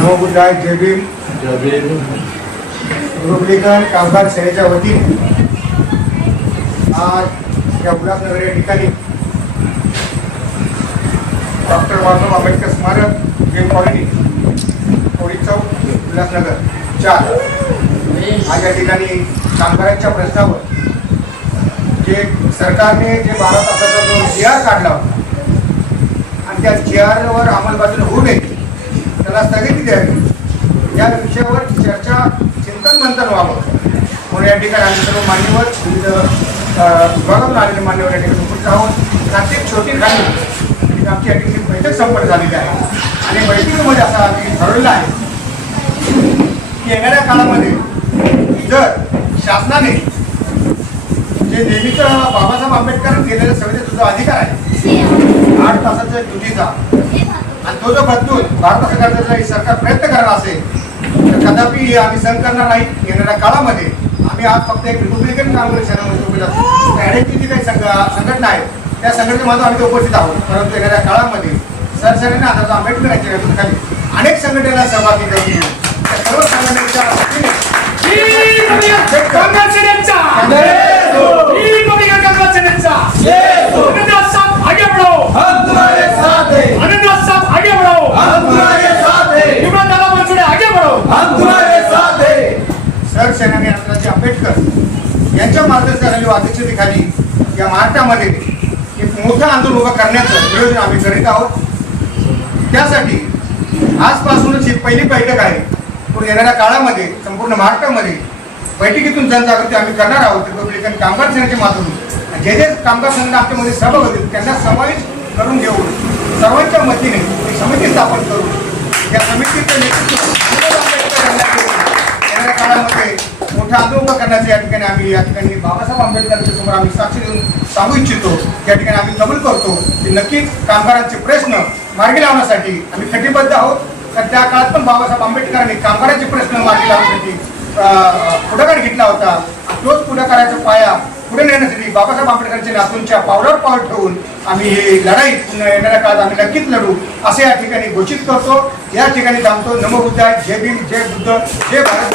नमो बुद्धाय, जय Bhim. Republican कामगार सेनेच्या वतीने आज या उल्हासनगर या ठिकाणी डॉक्टर बाबासाहेब आंबेडकर स्मारक जैन कॉलनी कोळी चौक उल्हासनगर 4 आज या ठिकाणी कामगारांच्या प्रस्तावावर जे सरकारने जे 12 तासाचा जो GR काढला होता आणि त्या GRवर अंमलबजावणी होऊ नये, त्याला स्थगिती द्यावी, या विषयावर चर्चा चिंतन मंथन व्हावं म्हणून या ठिकाणी आम्ही सर्व मान्यवर विविध विभागातून आलेले मान्यवर या ठिकाणी उपस्थित आहोत. प्रत्येक छोटी खाली आमची या ठिकाणी बैठक संपन्न झालेली आहे आणि बैठकीमध्ये असं आम्ही ठरवलेलं आहे की येणाऱ्या काळामध्ये जर शासनाने जे नेहमीचं बाबासाहेब आंबेडकर गेलेल्या संविधानाचा जो अधिकार आहे 8 तासाच्या ड्युटीचा आणि तो जो बदलून भारत सरकारचा सरकार प्रयत्न करणार असेल तर कदापि आम्ही सहन करणार नाही. येणाऱ्या काळामध्ये आम्ही आज फक्त एक रिपब्लिकन कामगार सेनेमध्ये जी काही संघटना आहेत त्या संघटनेमध्ये आम्ही उपस्थित आहोत, परंतु येणाऱ्या काळामध्ये सरसरीने आता आंबेडकर यांच्या नेतृत्वाखाली अनेक संघटनेला सहभागी करून घेऊ. त्या सर्व संघटनेच्या सरसेनानी आदरणीय आंबेडकर यांच्या मार्गदर्शनाखाली अध्यक्षतेखाली या महाराष्ट्रामध्ये एक मोठं आंदोलन उभं करण्याचं नियोजन आम्ही करीत आहोत. त्यासाठी आजपासूनच ही पहिली बैठक आहे. पण येणाऱ्या काळामध्ये संपूर्ण महाराष्ट्रामध्ये बैठकीतून जनजागृती आम्ही करणार आहोत. रिपब्लिकन कामगार सेनेच्या माध्यमातून जे जे कामगार संघटना आमच्यामध्ये सहभाग होतील त्यांना समावेश करून घेऊन सर्वांच्या मतीने एक समिती स्थापन करून या समितीचं नेतृत्व येणाऱ्या काळामध्ये मोठा आंदोलन करण्याचं या ठिकाणी आम्ही या ठिकाणी बाबासाहेब आंबेडकरांच्या समोर आम्ही साक्षी देऊन सांगू इच्छितो. या ठिकाणी आम्ही कबूल करतो की नक्कीच कामगारांचे प्रश्न मार्गी लावण्यासाठी आम्ही कटिबद्ध आहोत. तर त्या काळात पण बाबासाहेब आंबेडकरांनी कामगारांचे प्रश्न मार्गी लावण्यासाठी पुढाकार घेतला होता. तोच पुढाकाराचा पाया पुढे नेण्यासाठी बाबासाहेब आंबेडकरांच्या नातूंच्या पावलावर पाऊल ठेवून आम्ही ही लढाई येणाऱ्या काळात आम्ही नक्कीच लढू असे या ठिकाणी घोषित करतो. या ठिकाणी थांबतो. नमो बुद्धाय, जय भीम, जय बुद्ध, जय भारत.